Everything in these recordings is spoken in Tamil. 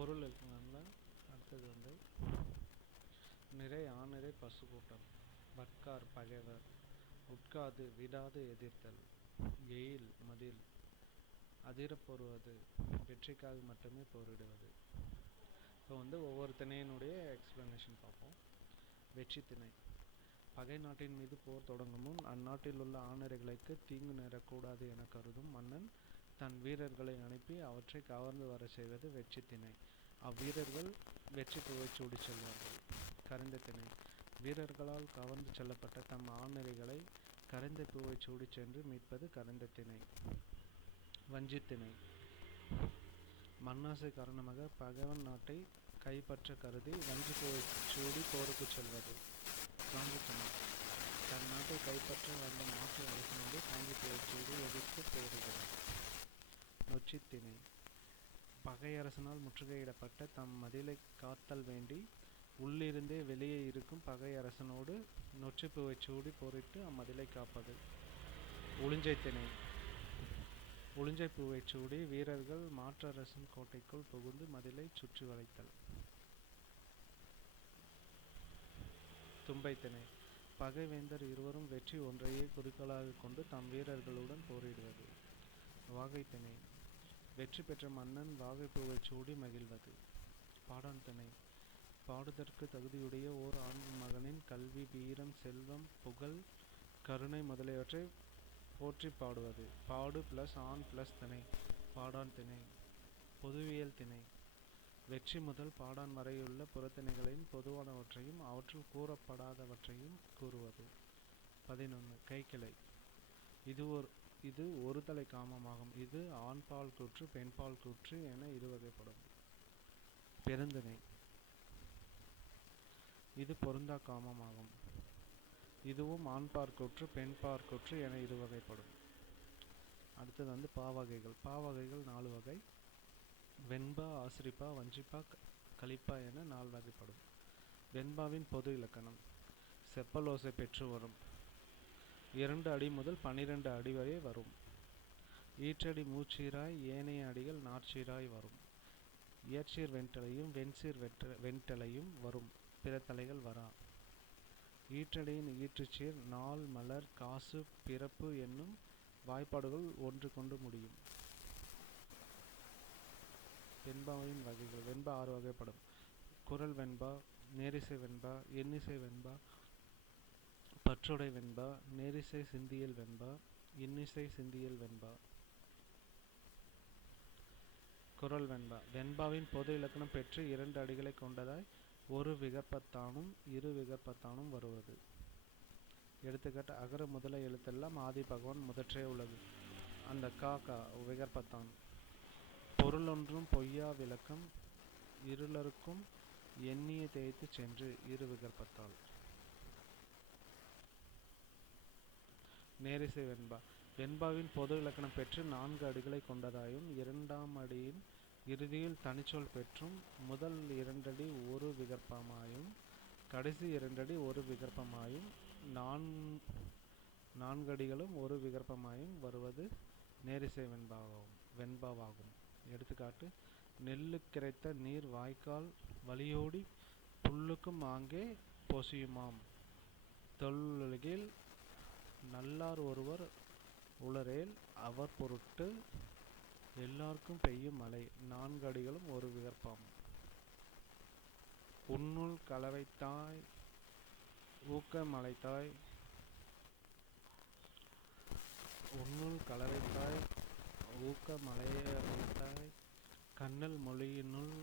பொருள் இருக்குங்களா. அடுத்தது வந்து நிறை ஆநிறை பசு கூட்டம். வட்கார் பகைவர். உட்காது விடாது எதிர்த்தல். எயில் மதில். அதிரப்பொருவது வெற்றிக்காக மட்டுமே போரிடுவது. இப்போ வந்து ஒவ்வொரு திணையினுடைய எக்ஸ்பிளனேஷன் பார்ப்போம். வெற்றி திணை. பகை நாட்டின் மீது போர் தொடங்கும் முன் அந்நாட்டில் உள்ள ஆணிரைகளுக்கு தீங்கு நேரக்கூடாது என கருதும் மன்னன் தன் வீரர்களை அனுப்பி அவற்றை கவர்ந்து வர செய்வது வெற்றி திணை. அவ்வீரர்கள் வெற்றி புகழ்ச்சூடி செல்வார்கள். கரைந்த திணை. வீரர்களால் கவர்ந்து செல்லப்பட்ட தம் ஆணிரைகளை கரைந்த பூவை சூடி சென்று மீட்பது கரைந்த திணை. வஞ்சித்திணை. மண்ணாசை காரணமாக பகைவன் நாட்டை கைப்பற்ற கருதி வஞ்சி பூவை சூடி போருக்கு செல்வது. காஞ்சித்திணை. தன் நாட்டை கைப்பற்ற வந்த மாற்று அரசனோடு காஞ்சி பூவை சூடி எதிர்த்து போரிடுவது. நொச்சித்திணை. பகையரசனால் முற்றுகையிடப்பட்ட தம் மதிலை காத்தல் வேண்டி உள்ளிருந்தே வெளியே இருக்கும் பகையரசனோடு நொச்சிப்பூவை சூடி போரிட்டு அம்மதிலை காப்பது. உளிஞ்சை திணை. உளிஞ்சை பூவை சூடி வீரர்கள் மாற்றரசன் கோட்டைக்குள் புகுந்து மதிலை சுற்றி வளைத்தல். தும்பை திணை. பகைவேந்தர் இருவரும் வெற்றி ஒன்றையே குறிக்கோளாக கொண்டு தம் வீரர்களுடன் போரிடுவது. வாகை திணை. வெற்றி பெற்ற மன்னன் வாகைப்பூவை சூடி மகிழ்வது. பாடான் திணை. பாடுதற்கு தகுதியுடைய ஓர் ஆண் மகனின் கல்வி, வீரம், செல்வம், புகழ், கருணை முதலியவற்றை போற்றி பாடுவது. பாடு + ஆண் + திணை. பாடான் திணை. பொதுவியல் திணை. வெற்றி முதல் பாடான் வரையுள்ள புறத்திணைகளின் பொதுவானவற்றையும் அவற்றுள் கூறப்படாதவற்றையும் கூறுவது. 11. கைக்கிளை. இது ஒரு தலை காமமாகும். இது ஆண்பால் கூற்று பெண்பால் கூற்று என இருவகைப்படும். பெருந்திணை. இது பொருந்தா காமமாகும். இதுவும் ஆண்பாற் கூற்று பெண்பாற் கூற்று என இருவகைப்படும். அடுத்தது வந்து பாவகைகள். பாவகைகள் 4 வகை. வெண்பா, ஆசிரிப்பா, வஞ்சிப்பா, கலிப்பா என 4 வகைப்படும். வெண்பாவின் பொது இலக்கணம். செப்பலோசை பெற்று வரும். 2 அடி முதல் 12 அடி வரை வரும். ஈற்றடி மூச்சீராய் ஏனைய அடிகள் நாற்சீராய் வரும். இயற்சீர் வெண்தலையும் வெண்சீர் வெண்தலையும் வரும். பிற தலைகள் வரா. ஈற்றடியின் ஈற்றுச்சீர் நாள், மலர், காசு, பிறப்பு என்னும் வாய்ப்பாடுகள் ஒன்று கொண்டு முடியும். வெண்பாவின் வகைகள். வெண்பா 6 வகைப்படும். குரல் வெண்பா, நேரிசை வெண்பா, எண்ணிசை வெண்பா, பற்றுடை வெண்பா, நேரிசை சிந்தியல் வெண்பா, இன்னிசை சிந்தியல் வெண்பா. குரல் வெண்பா. வெண்பாவின் பொது இலக்கணம் பெற்று 2 அடிகளை கொண்டதாய் ஒரு விகற்பத்தானும் 2 விகற்பத்தானும் வருவது. எடுத்துக்காட்டு: அகர முதல எழுத்தெல்லாம் ஆதி பகவான் முதற்றே உள்ளது. அந்த கா விகற்பத்தான். பொருளொன்றும் பொய்யா விளக்கம் இருளருக்கும் எண்ணிய தேய்த்து சென்று 2 விகற்பத்தால். நேரிசை வெண்பா. வெண்பாவின் பொது இலக்கணம் பெற்று 4 அடிகளை கொண்டதாயும் 2ஆம் அடியின் இறுதியில் தனிச்சொல் பெற்றும் முதல் 2 அடி ஒரு விகற்பமாயும் கடைசி 2 அடி ஒரு விகற்பமாயும் 4 அடிகளும் ஒரு விகற்பமாயும் வருவது நேரிசை வெண்பாவாகும். எடுத்துக்காட்டு: நெல்லுக்கிரைத்த நீர் வாய்க்கால் வழியோடி புல்லுக்கும் ஆங்கே பொசியுமாம். தொல்லுலகில் நல்லார் ஒருவர் உளரேல் அவர் பொருட்டு எல்லார்க்கும் பெய்யும் மழை. 4 அடிகளும் ஒரு விகற்பம். உன்னுள் கலவைத்தாய் ஊக்க மலைத்தாய். உன்னுள் கலவைத்தாய் ஊக்க மலையவைத்தாய். கண்ணல் மொழியினுள்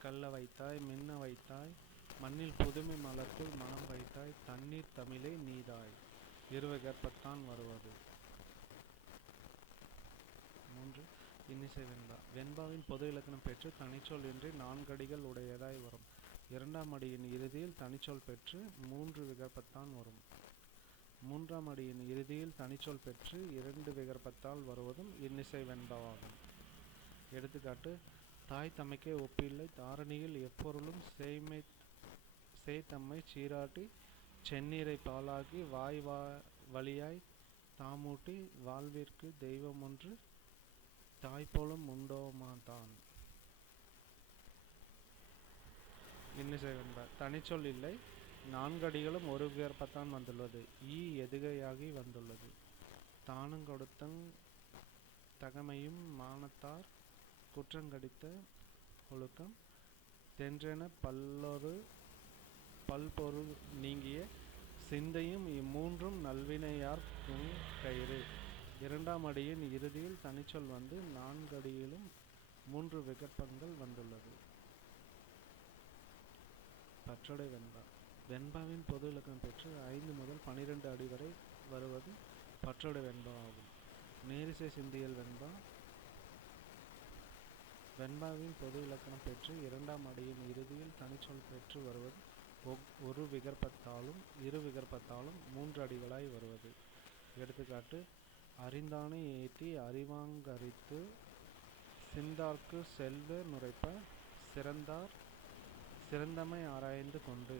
கள்ள வைத்தாய் மின்ன வைத்தாய். மண்ணில் புதுமை மலர்க்குள் மனம் வைத்தாய். தண்ணீர் தமிழே நீதாய். 2 விகற்பத்தான் வருவது. 3. இன்னிசை வெண்பா. வெண்பாவின் பொது இலக்கணம் பெற்று தனிச்சொல் இன்றி 4 அடிகள் உடையதாய் வரும். 2ஆம் அடியின் இறுதியில் தனிச்சொல் பெற்று 3 விகற்பத்தான் வரும். 3ஆம் அடியின் இறுதியில் தனிச்சொல் பெற்று 2 விகற்பத்தால் வருவதும் இன்னிசை வெண்பாவாகும். எடுத்துக்காட்டு: தாய் தமைக்கே ஒப்பில்லை தாரணியில் எப்பொருளும் சேய்த்தம்மை சீராட்டி செந்நீரை பாலாக்கி வாய் வழியாய் தாமூட்டி வாழ்விற்கு தெய்வமொன்று தாய்போலும் உண்டோமாதான். இன்னிசை வெண்பா தனிச்சொல் இல்லை, நான்கடிகளும் ஒரு விகற்பத்தான் வந்துள்ளது. எதுகையாகி வந்துள்ளது. தானுங்கொடுத்தங் தகமையும் மானத்தார் குற்றங்கடித்த ஒழுக்கம் தென்றென பல்பொருள் நீங்கிய சிந்தையும் இம்மூன்றும் நல்வினையார்க்கும் கயிறு. இரண்டாம் அடியின் இறுதியில் தனிச்சொல் வந்து நான்கடியிலும் 3 விகற்பங்கள் வந்துள்ளது. பற்றொடை வெண்பா வெண்பாவின் பொது இலக்கணம் பெற்று 5 முதல் 12 அடி வரை வருவது பற்றொடை வெண்பா ஆகும். நேரிசை சிந்தியல் வெண்பா வெண்பாவின் பொது இலக்கணம் பெற்று இரண்டாம் அடியின் இறுதியில் தனிச்சொல் பெற்று வருவது ஒரு விகற்பத்தாலும் இரு விகற்பத்தாலும் 3 அடிகளாய் வருவது. எடுத்துக்காட்டு: அறிந்தானை ஏத்தி அறிவாங்கரித்து சிந்தார்க்கு செல்வ நுரைப்ப சிறந்தமை ஆராய்ந்து கொண்டு.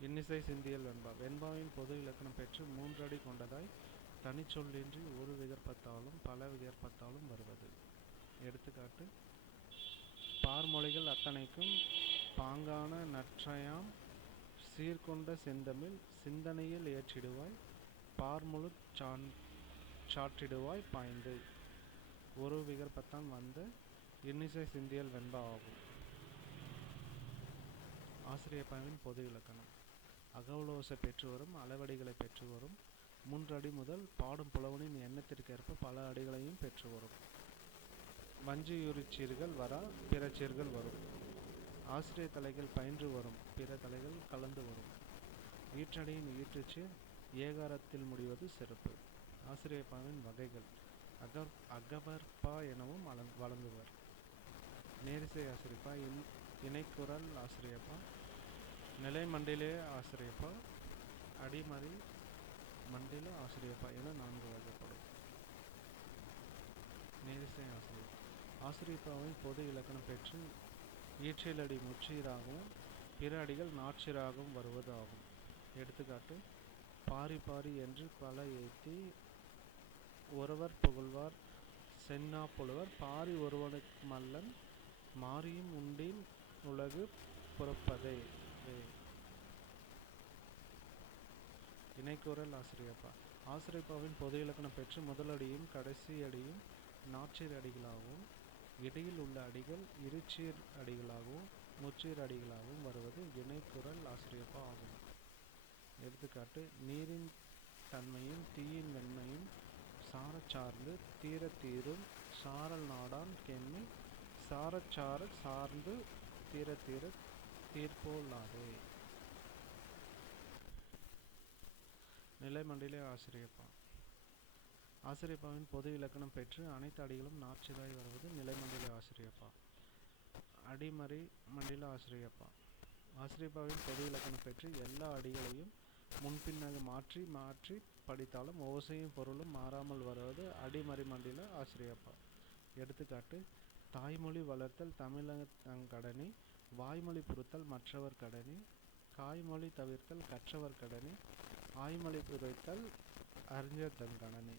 இன்னிசை சிந்தியல் வெண்பா வெண்பாவின் பொது இலக்கணம் பெற்று 3 அடி கொண்டதாய் தனிச்சொல்லின்றி ஒரு விகற்பத்தாலும் பல விகற்பத்தாலும் வருவது. எடுத்துக்காட்டு: பார்மொழிகள் அத்தனைக்கும் பாங்கான நற்றையாம் சீர்கொண்ட செந்தமிழ் சிந்தனையில் ஏற்றிடுவாய் பார்முழு சாற்றிடுவாய் பாய்ந்து. ஒரு விகற்பத்தான் வந்த இன்னிசை சிந்தியல் வெண்பா ஆகும். ஆசிரியப்பாவின் பொது இலக்கணம் அகவலோசை பெற்று வரும் அளவடிகளை பெற்று வரும் 3 அடி முதல் பாடும் புலவனின் எண்ணத்திற்கேற்ப பல அடிகளையும் பெற்று வரும். வஞ்சியுரிச்சீர்கள் வரா பிற சீர்கள் வரும். ஆசிரிய தலைகள் பயின்று வரும் பிற தலைகள் கலந்து வரும். ஈற்றடியின் ஈற்றுச்சீர் ஏகாரத்தில் முடிவது சிறப்பு. ஆசிரியப்பாவின் வகைகள் அகவற்பா எனவும் வழங்குவர். நேரிசை ஆசிரியப்பா, இணைக்குரல் ஆசிரியப்பா, நிலை மண்டிலே ஆசிரியப்பா, அடிமறி மண்டில ஆசிரியப்பா என 4 வகைப்படும். நேரிசை ஆசிரியப்பா ஆசிரியப்பாவின் பொது இலக்கணம் பெற்று ஈற்றிலடி முச்சீராகவும் பிற அடிகள் நாட்சீராகவும் வருவது ஆகும். எடுத்துக்காட்டு: பாரி பாரி என்று பல ஏத்தி ஒருவர் புகழ்வார் சென்னா புலவர் பாரி ஒருவனுக்கு மல்லன் மாரியும் உண்டின் உலகு புறப்பதே. இணைக்குரல் ஆசிரியப்பா ஆசிரியப்பாவின் பொது இலக்கணம் பெற்று முதல் அடியும் கடைசி அடியும் நாட்சீர் அடிகளாகவும் இடையில் உள்ள அடிகள் இருச்சீர் அடிகளாகவும் முச்சீர் அடிகளாகவும் வருவது இணைக்குரல் ஆசிரியப்பா ஆகும். எடுத்துக்காட்டு: நீரின் தன்மையும் தீயின் வெண்மையும் சாரச் சார்ந்து தீரத் தீரும் சாரல் நாடான் கேண்மை சாரச் சாரச் சார்ந்து தீரத் தீரத் தீர்ப்போலாதே. நிலை மண்டிலே ஆசிரியப்பா ஆசிரியப்பாவின் பொது இலக்கணம் பெற்று அனைத்து அடிகளும் நாட்சீராய் வருவது நிலை மண்டிலே ஆசிரியப்பா. அடிமறி மண்டில ஆசிரியப்பா ஆசிரியப்பாவின் பொது இலக்கணம் பெற்று எல்லா அடிகளையும் முன்பின்னாக மாற்றி மாற்றி படித்தாலும் ஓசையும் பொருளும் மாறாமல் வருவது அடிமறி மண்டில ஆசிரியப்பா. எடுத்துக்காட்டு: தாய்மொழி வளர்த்தல் தமிழகத்தங்கடனே வாய்மொழி புறுத்தல் மற்றவர் கடனே காய்மொழி தவிர்த்தல் கற்றவர் கடனே ஆய்மொழி புதைத்தல் அறிஞர் தங்கடனே.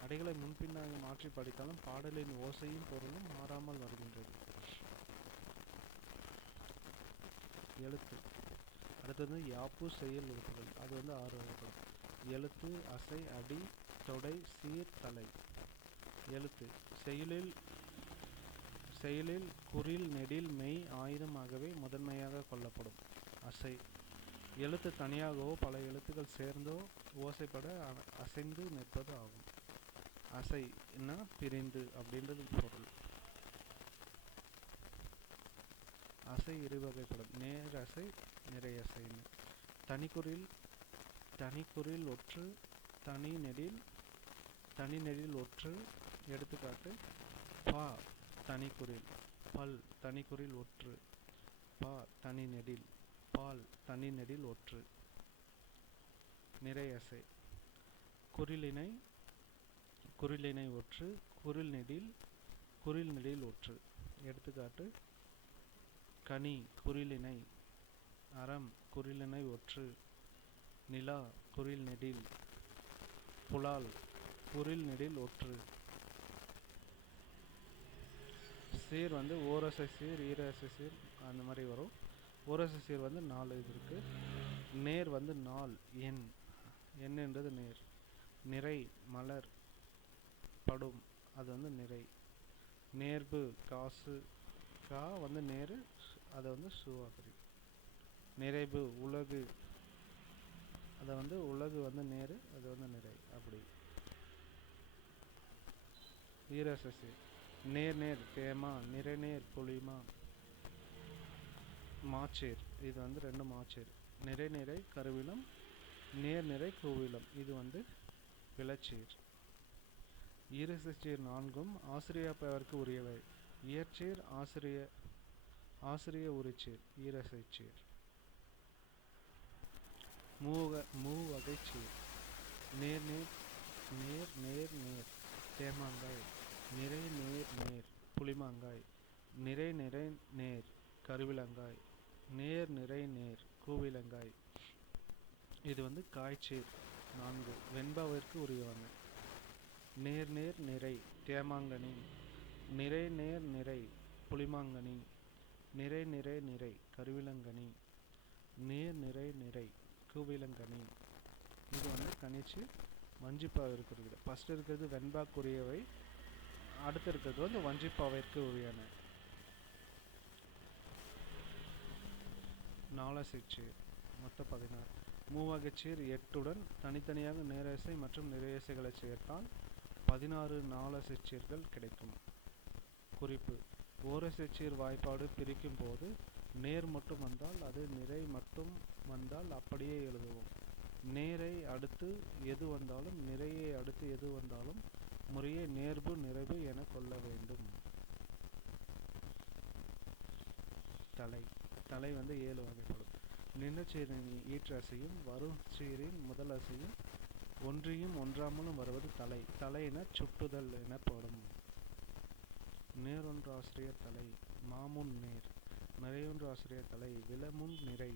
அடிகளை முன்பின்னாக மாற்றி படித்தாலும் பாடலின் ஓசையும் பொருளும் மாறாமல் வருகின்றது. எழுத்து அடுத்தது யாப்பு செயல் உறுப்புகள். அது 6 வகைப்படும். எழுத்து, அசை, அடி, தொடை, சீர், தலை. எழுத்து செயலில் குறில் நெடில் மெய் ஆயுதம் ஆகவே முதன்மையாக கொள்ளப்படும். அசை எழுத்து தனியாகவோ பல எழுத்துக்கள் சேர்ந்தோ ஓசைப்பட அசைந்து நிற்பது ஆகும். அசை என்ன பிரிந்து அப்படின்றது பொருள். அசை இரு வகைப்படும். நேரசை நிறையசைன்னு. தனிக்குறில் ஒற்று தனி நெடில் ஒற்று. எடுத்துக்காட்டு: பா தனிக்குறில் பல் தனிக்குறில் ஒற்று பா தனி நெடில் பால் தனி நெடில் ஒற்று. நிறையசை குறிலினை ஒற்று குறில் நெடில் ஒற்று. எடுத்துக்காட்டு: கனி குறிலினை அறம் குறிலினை ஒற்று நிலா குறில் நெடில் புலால் குறில் நெடில் ஒற்று. சீர் வந்து ஓரசை சீர், ஈரசை சீர் அந்த மாதிரி வரும். ஓரசை சீர் வந்து 4 இது இருக்குது. நேர் வந்து நாள், எண், எண்ணுன்றது நேர். நிறை, மலர், படும், அது வந்து நிறை. நேர்பு, காசு, கா வந்து நேரு, அதை வந்து சுவாதிரி. நிறைவு, உலகு, அதை வந்து உலகு வந்து நேரு, அது வந்து நிறை. அப்படி ஈரசசி நேர் நேர் தேமா, நிறை நேர் புளிமா. மாச்சேர், இது வந்து 2 மாச்சேர். நிறை நிறை கருவிலம், நேர் நிறை கூவிலம், இது வந்து விளச்சீர். ஈரசீர் 4ம் ஆசிரியப்பெயர்க்கு உரியவை. இயற்சீர், ஆசிரிய உரிச்சீர், ஈரசைச்சீர். மூவகைச்சீர். நேர் நேர் நேர் நேர் நேர் தேமாங்காய், நிறை நேர் நேர் புளிமாங்காய், நிறை நிறை நேர் கருவிலங்காய், நேர் நிறை நேர் கூவிலங்காய், இது வந்து காய்ச்சீர் 4 வெண்பாவிற்கு உரியவன. நேர் நேர் நிறை தேமாங்கனி, நிறை நேர் நிறை புளிமாங்கனி, நிறை நிறை நிறை கருவிலங்கனி, நேர் நிறை நிறை கூவிலங்கனி, இது வந்து கணிச்சு வஞ்சிப்பாவை இருக்கிறது. ஃபஸ்ட் இருக்கிறது வெண்பாக்குரியவை, அடுத்து இருக்கிறது வந்து வஞ்சிப்பாவிற்கு உரியன. நாலசைச்சீர் மொத்தம் 16. மூவகைச்சீர் 8உடன் தனித்தனியாக நேரசை மற்றும் நிறையசைகளை சேர்த்தால் 16 நாலசைச்சீர்கள் கிடைக்கும். குறிப்பு: ஓரசைச்சீர் வாய்ப்பாடு பிரிக்கும் போது நேர் மட்டும் வந்தால் அது நிறை மட்டும் வந்தால் அப்படியே எழுதுவோம். நேரை அடுத்து எது வந்தாலும் நிறையை அடுத்து எது வந்தாலும் முறையே நேர்பு நிறைவு என கொள்ள வேண்டும். தலை தலை வந்து 7 வகைப்படும். நின்றச்சீரின் ஈற்றசையும் வரும் சீரின் முதல் அசையும் ஒன்றியும் ஒன்றாமலும் வருவது தலை. தலை என சுட்டுதல் எனப்படும். நேரொன்று ஆசிரியர் தலை, மாமுன் நேர். நிறையொன்று ஆசிரியர் தலை, விலமுன் நிறை.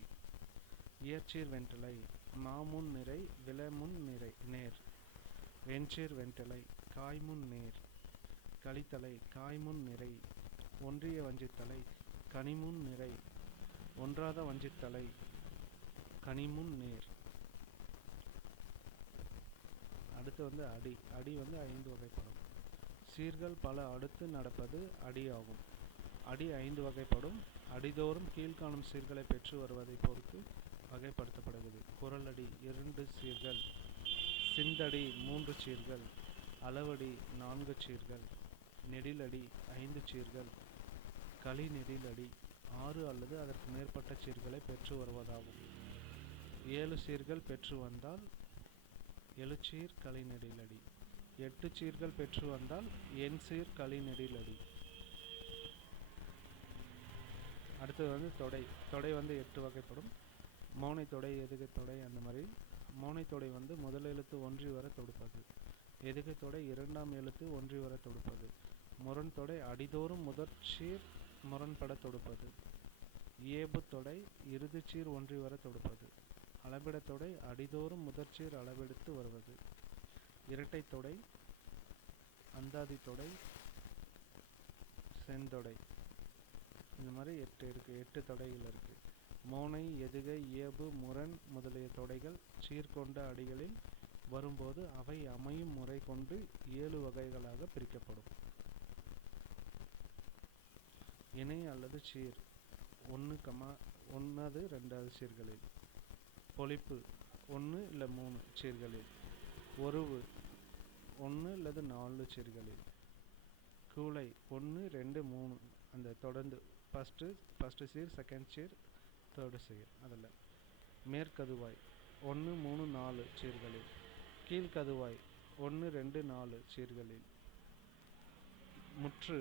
இயற்சீர் வெண்தலை, மாமுன் நிறை விலமுன் நிறை நேர். வெண்சீர் வெண்தலை, காய்முன் நேர். கலித்தலை, காய்முன் நிறை. ஒன்றிய வஞ்சித்தலை, கனிமுன் நிறை. ஒன்றாத வஞ்சித்தலை, கனிமுன் நேர். அடுத்து வந்து அடி. அடி வந்து 5 வகைப்படும். சீர்கள் பல அடுத்து நடப்பது அடி ஆகும். அடி 5 வகைப்படும். அடிதோறும் கீழ்காணும் சீர்களை பெற்று வருவதை பொறுத்து வகைப்படுத்தப்படுகிறது. குரலடி 2 சீர்கள், சிந்தடி 3 சீர்கள், அளவடி 4 சீர்கள், நெடிலடி 5 சீர்கள், களி நெடிலடி 6 அல்லது அதற்கு மேற்பட்ட சீர்களை பெற்று வருவதாகும். 7 சீர்கள் பெற்று வந்தால் எழுச்சீர் களி நெடிலடி. 8 சீர்கள் பெற்று வந்தால் எண்சீர் களி நெடிலடி. அடுத்தது வந்து தொடை. தொடை வந்து 8 வகைப்படும். மோனை தொடை, எதுகை தொடை, அந்த மாதிரி. மோனை தொடை வந்து முதல் எழுத்து ஒன்றி வர தொடுப்பது. எதுகை தொடை 2ஆம் எழுத்து ஒன்றி வர தொடுப்பது. முரண் தொடை அடிதோறும் முதற்சீர் முரண்பட தொடுப்பது. இயேபு தொடை இறுதிச்சீர் ஒன்றி வர தொடுப்பது. அளபிட தொடை அடிதோறும் முதற்சீர் அளவெடுத்து வருவது. இரட்டை தொடை, அந்தாதி தொடை, செந்தொடை, இந்த மாதிரி 8 இருக்கு. 8 தொடைகள் இருக்கு. மோனை, எதுகை, இயேபு, முரண் முதலிய தொடைகள் சீர்கொண்ட அடிகளில் வரும்போது அவை அமையும் முறை கொண்டு 7 வகைகளாக பிரிக்கப்படும். இணை அல்லது சீர் 1, 2 சீர்களில். பொலிப்பு 1 இல்லை 3 சீர்களில். ஒருவு 1 அல்லது 4 சீர்களில். கூளை 1, 2, 3 அந்த தொடர்ந்து ஃபஸ்ட்டு சீர், செகண்ட் சீர், தேர்டு சீர் அதில். மேற்கதுவாய் 1, 3, 4 சீர்களில். கீழ்கதுவாய் 1, 2, 4 சீர்களில். முற்று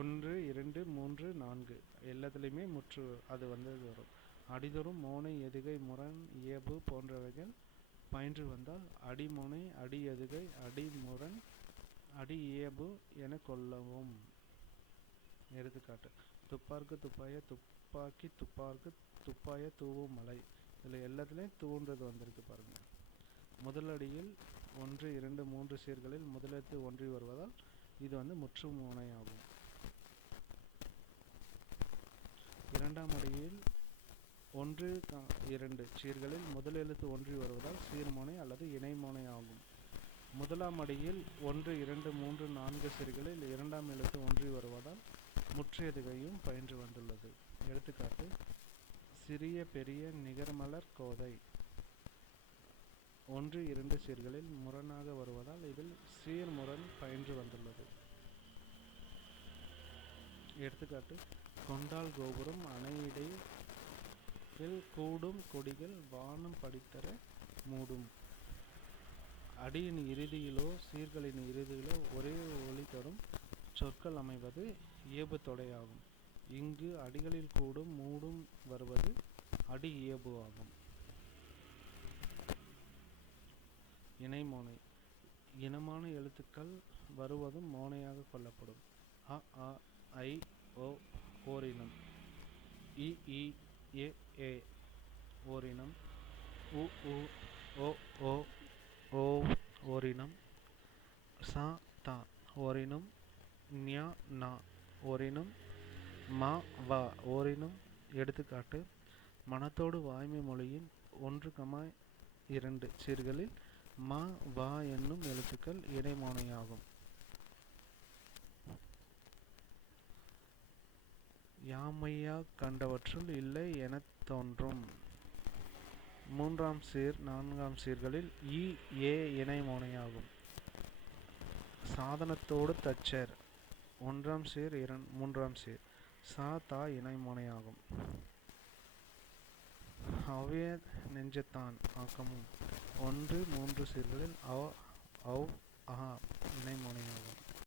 1, 2, 3, 4 எல்லாத்துலேயுமே முற்று அது வந்து வரும். அடிதொறும் மோனை, எதுகை, முரண், இயேபு போன்றவைகள் பயின்று வந்தால் அடிமோனை, அடி எதுகை, அடி முரண், அடி இயேபு என கொள்ளவும். எடுத்துக்காட்டு: துப்பார்க்கு துப்பாய, துப்பாக்கி துப்பார்க்கு, துப்பாய தூவும் மலை. இதில் எல்லாத்துலேயும் தூன்றது வந்திருக்கு பாருங்க. முதலடியில் 1, 2, 3 சீர்களில் முதலெழுத்து ஒன்றி வருவதால் இது வந்து முற்று மோனை ஆகும். இரண்டாம் அடியில் 1, 2 சீர்களில் முதல் எழுத்து ஒன்றி வருவதால் சீர்மோனை அல்லது இணைமோனை ஆகும். முதலாம் அடியில் 1, 2, 3, 4 சீர்களில் இரண்டாம் எழுத்து ஒன்றி வருவதால் முற்றியதுகையும் பயின்று வந்துள்ளது. எடுத்துக்காட்டு: சிறிய பெரிய நிகர்மலர் கோதை 1, 2 சீர்களில் முரணாக வருவதால் இதில் சீர்முரண் பயின்று வந்துள்ளது. எடுத்துக்காட்டு: கொண்டால் கோபுரம் அணையிடையில் கூடும் கொடிகள் வானம் படித்தர மூடும். அடியின் இறுதியிலோ சீர்களின் இறுதியிலோ ஒரே ஒலி தரும் சொற்கள் அமைவது இயைபு தொடையாகும். இங்கு அடிகளில் கூடும் மூடும் வருவது அடி இயைபு ஆகும். இணைமோனை இனமான எழுத்துக்கள் வருவதும் மோனையாக கொள்ளப்படும். அ, ஆ, ஐ, ஓ ஓரினம். இ, ஈ, எ, ஏ ஓரினம். உ, ஊ, ஓ, ஓ ஓ ஓரினம். ச, த ஓரினம். ஞ, ந ஓரினம். ம, வ ஓரினம். எடுத்துக்காட்டு: மனத்தோடு வாய்மை மொழியின் 1, 2 சீர்களில் ம, வ என்னும் எழுத்துக்கள் இடைமோனையாகும். யாமையாக் கண்டவற்றுள் இல்லை எனத் தோன்றும். 3ஆம் சீர் 4ஆம் சீர்களில் இ, ஏ இணைமோனையாகும். சாதனத்தோடு தச்சர் 1ஆம் சீர் 3ஆம் சீர் ச, த இணைமோனையாகும். அவ்விய நெஞ்சத்தான் ஆக்கமும் 1, 3 சீர்களில் அவ், ஆ இணைமோனையாகும்.